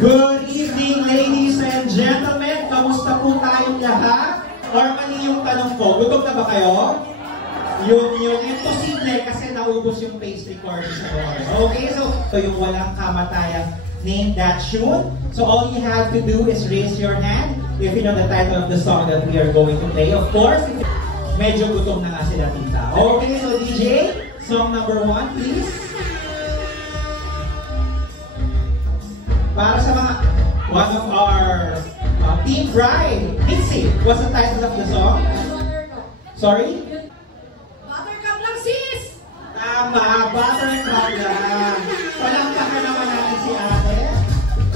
Good evening, ladies and gentlemen. Kamusta po tayong lahat? Or mali yung tanong ko, gutom na ba kayo? Yung imposible kasi naubos yung pastry corn sa oras. Okay, so yung walang kamatayan, name that tune. So all you have to do is raise your hand if you know the title of the song that we are going to play. Of course, medyo gutom na nga sila tita. Okay, so DJ, song number 1, please. Para sa mga, one of our Team Bride, Nixie, what's the title of the song? Sorry? Buttercup lang, sis! Tama, Buttercup lang. Palakpakan naman natin si ate.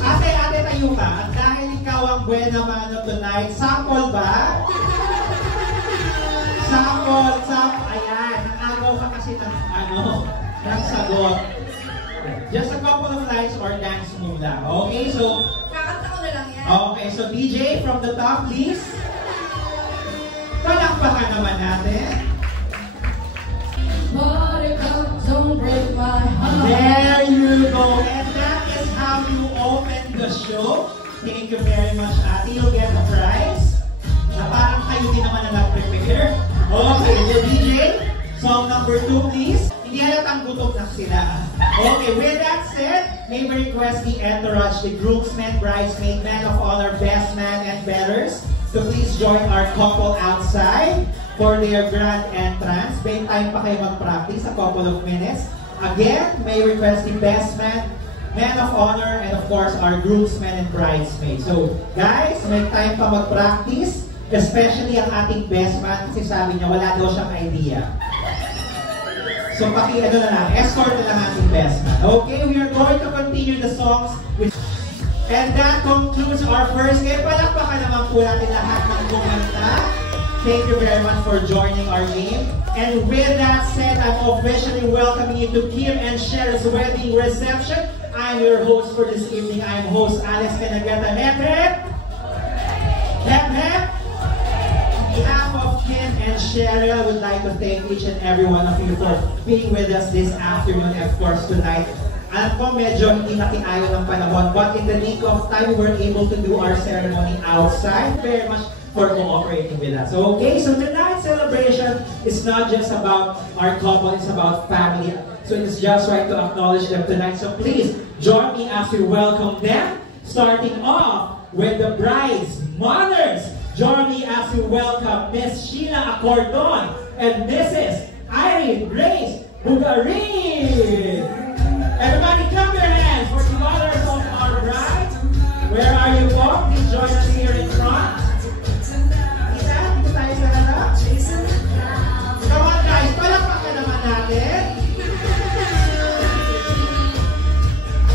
Ate, tayo ka. At dahil ikaw ang buena mano tonight, sample ba? Sample. Ayan, nakagaw ka kasi ng sagot. Just a couple of lines or dance move lang. Okay, so... Kakanta ko na lang yan. Okay, so DJ, from the top, please. Palakpakan naman natin. Buttercup, don't break my heart. There you go. And that is how you open the show. Thank you very much, Ate. You'll get a prize. Na parang kayo din naman na nag-prepare. Okay, the DJ, song number 2, please. Hindi halatang gutom na sila. Okay, with that said, may we request the entourage, the groomsmen, bridesmaid, men of honor, best man, and betters to please join our couple outside for their grand entrance. May time pa kayo mag-practice, a couple of minutes. Again, may request the best man, men of honor, and of course, our groomsmen and bridesmaids. So, guys, may time pa mag-practice, especially ang ating best man, kasi sabi niya, wala daw siyang idea. So, escort na lang ating best man. Okay, we are going to continue the songs. And that concludes our first game. Palakpakan naman po natin lahat ng kumanta. Thank you very much for joining our game. And with that said, I'm officially welcoming you to Kim and Cheryl's wedding reception. I'm your host for this evening. I'm host Alex Canagata. Hep, hep! Hep, hep! On behalf of Kim and Cheryl, I would like to thank each and every one of you for being with us this afternoon and of course tonight. Alam ko medyo hindi nakiayon ng panahon, but in the nick of time, we were able to do our ceremony outside. Very much for cooperating with us. Okay, so tonight's celebration is not just about our couple, it's about family. So it's just right to acknowledge them tonight. So please join me as we welcome them, starting off with the bride's mothers. Join me as we welcome Miss Sheila Acordon and Mrs. Irene Grace Bugarin. Everybody clap your hands for the mothers of our bride. Where are you po? Please join us here in front. Kita, dito tayo sa harap. Come on guys, palakpakan naman natin.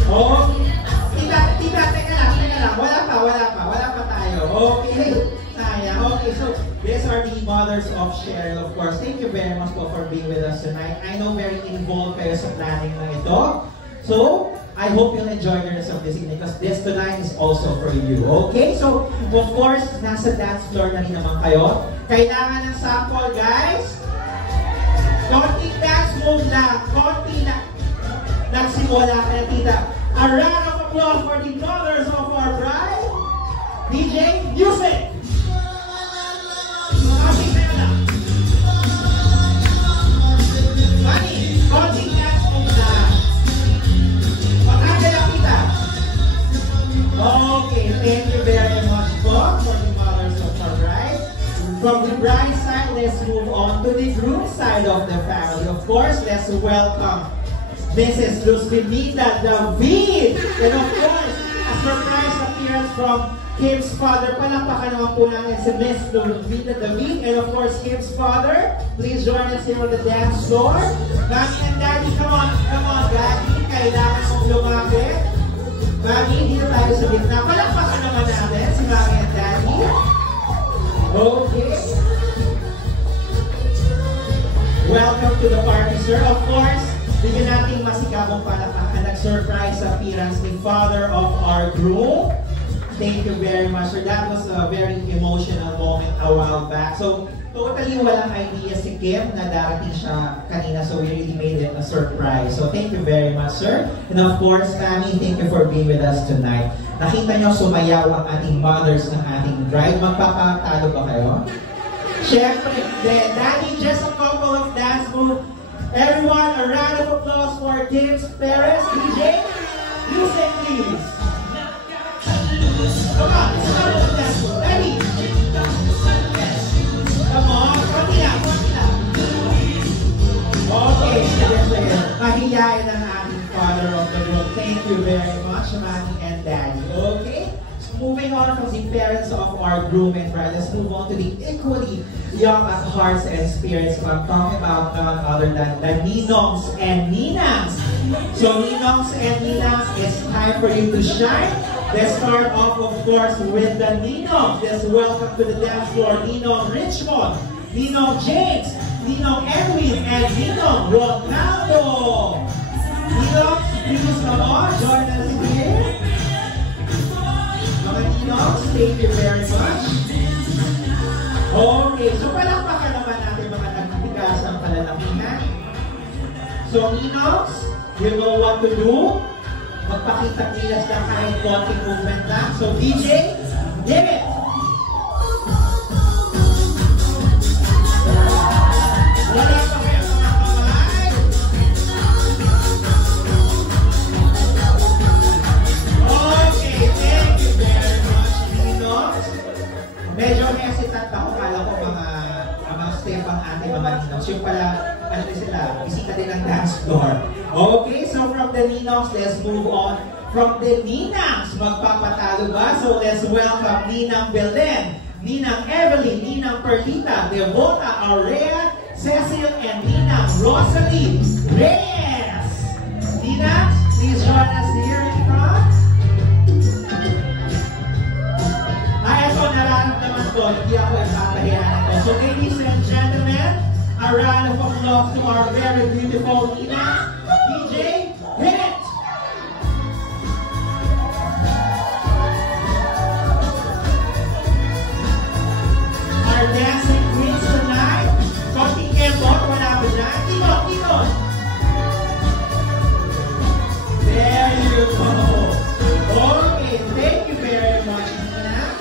Oh, tita, teka lang. Wala pa tayo. Okay. Okay, so these are the mothers of Cheryl, of course. Thank you very much for being with us tonight. I know very involved kayo sa planning ng ito. So, I hope you'll enjoy the rest of this evening because this tonight is also for you. Okay, so of course, nasa dance floor na rin naman kayo. Kailangan ng sample, guys. Konting dance move lang. Konti na. Nagsimula ka na, tita. A round of applause for the mothers of our bride. DJ, music! Konting dance move lang. Pagkakala kita. Okay, thank you very much for the mothers of our bride. From the bride side, let's move on to the groom side of the family. Of course, let's welcome Mrs. Luzminita David. And of course, a surprise appearance from Kim's father. Palakpakan naman po natin si Miss Luzminita David. And of course, Kim's father. Please join us here on the dance floor. Mommy and Daddy, come on, Daddy. Kailangan mong lumapit. Mommy, dito tayo sa gitna. Palakpakan naman natin si Mommy and Daddy. Okay. Welcome to the party, sir. Of course, bigyan natin masikabong palakpakan. Nag-surprise appearance ni father of our groom. Thank you very much, sir. That was a very emotional moment a while back. So, totally walang idea si Kim na darating siya kanina, so we really made it a surprise. So thank you very much, sir. And of course, Tammy, thank you for being with us tonight. Nakita niyo sumayaw ang ating mothers ng ating bride. Magpapatalo ba kayo? Siyempre, Daddy, just a couple of dance moves. Everyone, a round of applause for Kim's parents. DJ, music please. Come on, let's start with the dance move. Ready? Come on, konti lang. Okay, sige. Mahiyain ang ating father of the group. Thank you very much, Manny and Daddy. Okay? So moving on from the parents of our groom and bride, let's move on to the equally young at hearts and spirits. I'm talking about none other than the Ninongs and Ninangs. So Ninongs and Ninangs, it's time for you to shine. Let's start off, of course, with the Ninongs. Let's welcome to the dance floor Ninong Richmond, Ninong James, Ninong Edwin, and Ninong Ronaldo. Ninongs, please come on, join us here. Mga Ninongs, thank you very much. Okay, so palakpakan naman natin mga nagtigas ng palalakihan. So Ninongs, you know what to do. Magpakita-kilas na kahit konting movement lang. So DJ, give it! Wala pa kayo mga kamay. Okay, thank you very much, Ninongs. Medyo hesitant ako, kala ko mga step ang ating mga Ninongs. Yung pala, ano din sila, bisita din ang dance floor. Okay, so from the Ninongs, let's move on. From the Ninangs, magpapatalo ba? So let's welcome Ninang Belen, Ninang Evelyn, Ninang Perlita, Devota, Aurea, Cecil, and Ninang Rosalie Reyes. Ninangs, please join us here in front. Ito, nararamdaman ko, hindi ako ipapahiyan ito. So ladies and gentlemen, a round of applause to our very beautiful Ninangs. DJ, hit it! Our dancing queens tonight. Konting kembot, wala ba dyan? Tinon! There you go. Okay, thank you very much, Ninangs.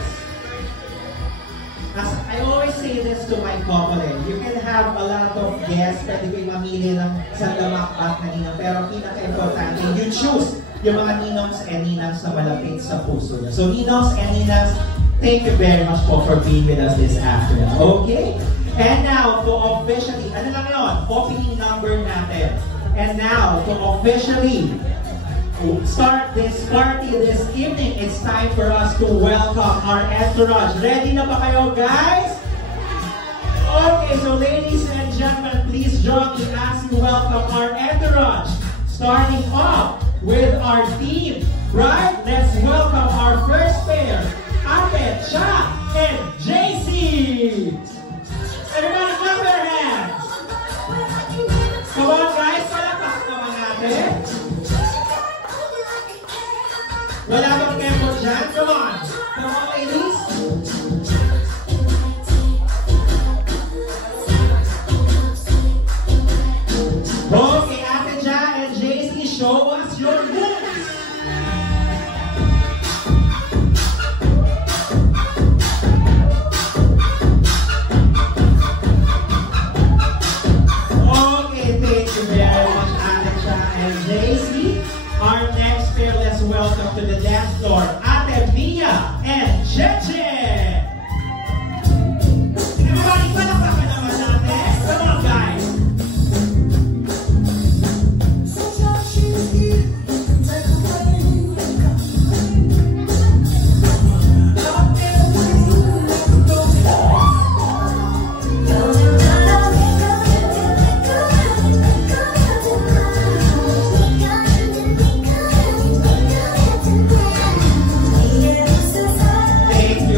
As I always say this to my couple, you can have a lot of guests, pwede kayo mamili ng sandamakbat na ninang, pero pinaka-importante, you choose yung mga Ninongs and Ninangs na malapit sa puso niyo. So Ninongs and Ninangs, thank you very much for being with us this afternoon. Okay? And now, to officially, ano lang yun? Opening number natin. And now, to officially start this party this evening, it's time for us to welcome our entourage. Ready na ba kayo, guys? Okay, so ladies and gentlemen, please join me as we welcome our entourage. Starting off with our team, right? Let's welcome our first pair, Ate, Cha, and JC. Everybody clap their hands. Come on, guys, palakpak naman natin. Wala bang kempo dyan? Come on. Come on, ladies. Okay, Ate Ja and JC, show us your moves. Okay, thank you very much, Ate Ja and JC. Our next pair, let's welcome to the dance floor, Ate Mia and Cheche. Everybody, palakpakan naman natin. Come on, guys. Thank you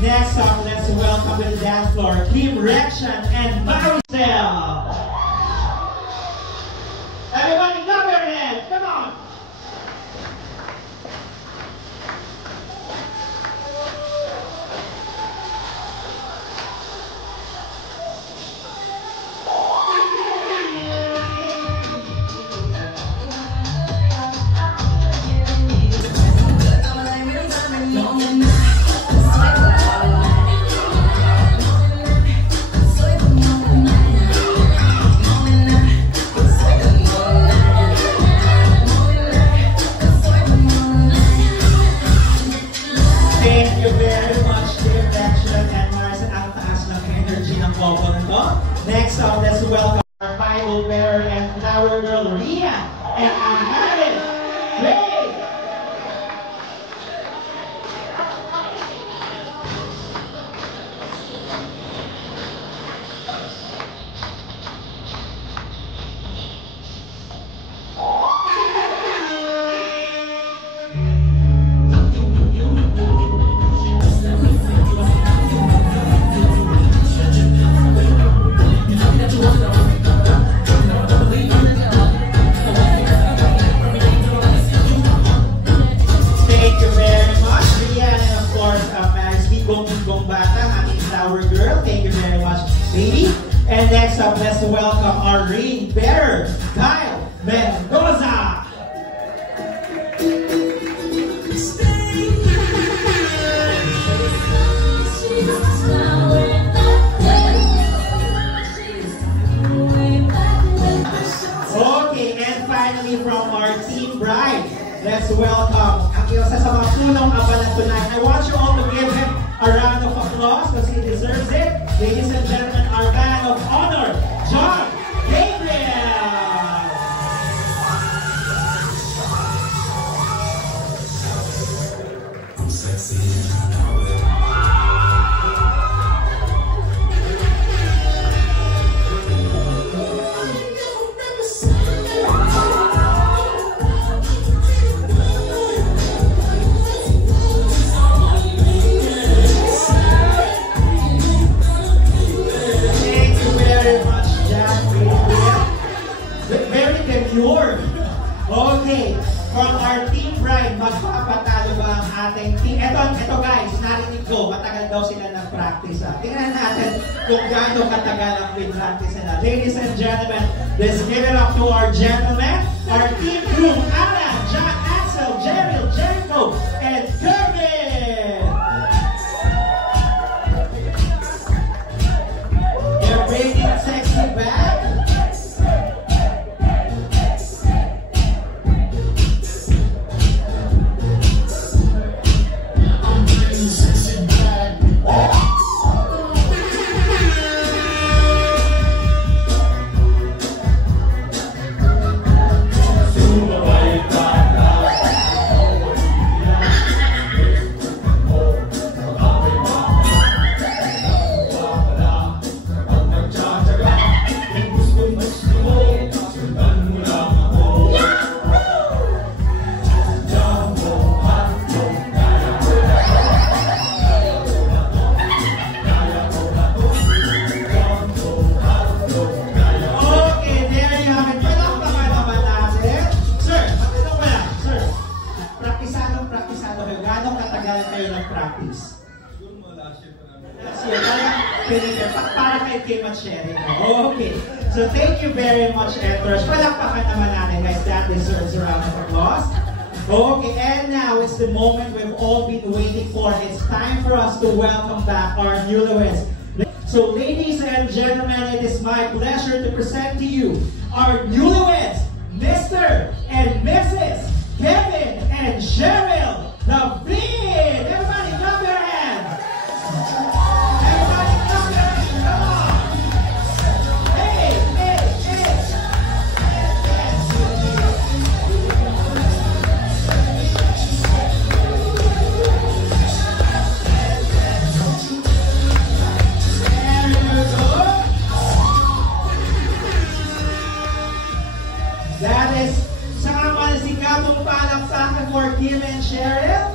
Next up, let's welcome to the dance floor, Kim Rection and Maricel. Everybody, clap your hands, come on. Next up, let's welcome our Bible bearer and flower girl, Ria and Amaris. Great! And next up, let's welcome our ring bearer, Kyle Mendoza. Okay, and finally from our team bride, let's welcome ang isa sa mga punong abangan tonight. I want you all to give him a round of applause because he deserves it. Ladies and gentlemen, our man of honor, John Gabriel. Okay, from our team bride, magpapatalo ba ang ating team? Ito guys, narinig ko, matagal daw sila nag-practice. Tingnan natin kung gaano katagal ang pin-practice nila. Ladies and gentlemen, let's give it up to our gentlemen, our team group, Alan, John, Axel, Jerry, Jericho, and Kermit! They're bringing sexy back. Okay, so thank you very much, Editors. Palakpakan naman natin, guys. That deserves a round of applause. Okay, and now it's the moment we've all been waiting for. It's time for us to welcome back our newlyweds. So, ladies and gentlemen, it is my pleasure to present to you our newlyweds, Mr. and Mrs. Kevin and Cheryl Levine. Everybody, clap your hands. Everybody, clap your hands. Come on. Hey, hey, hey. That is, sama sigatong palakpakan for Kim and Cheryl.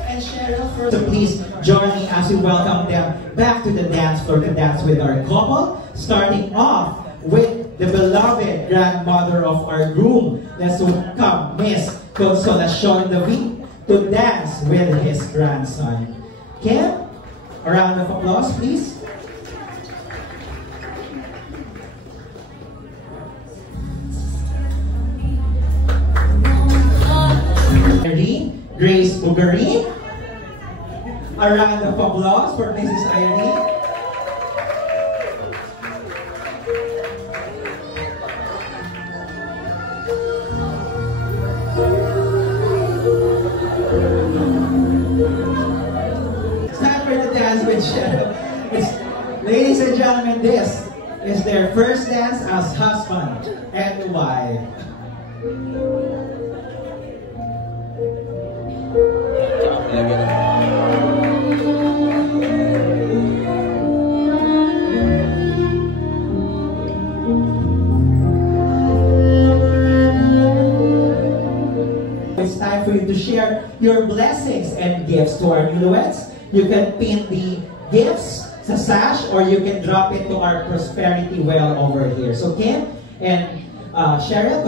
and Cheryl first. So please join me as we welcome them back to the dance floor to dance with our couple. Starting off with the beloved grandmother of our groom. Let's welcome Miss Consolacion David to dance with his grandson. Kim, a round of applause, please. Grace Bugarin. A round of applause for Mrs. Irene. It's time for the dance with Cheryl. Ladies and gentlemen, this is their first dance as husband and wife. It's time for you to share your blessings and gifts to our newlyweds. You can pin the gifts sa sash or you can drop it to our prosperity well over here. So Kim and Cheryl,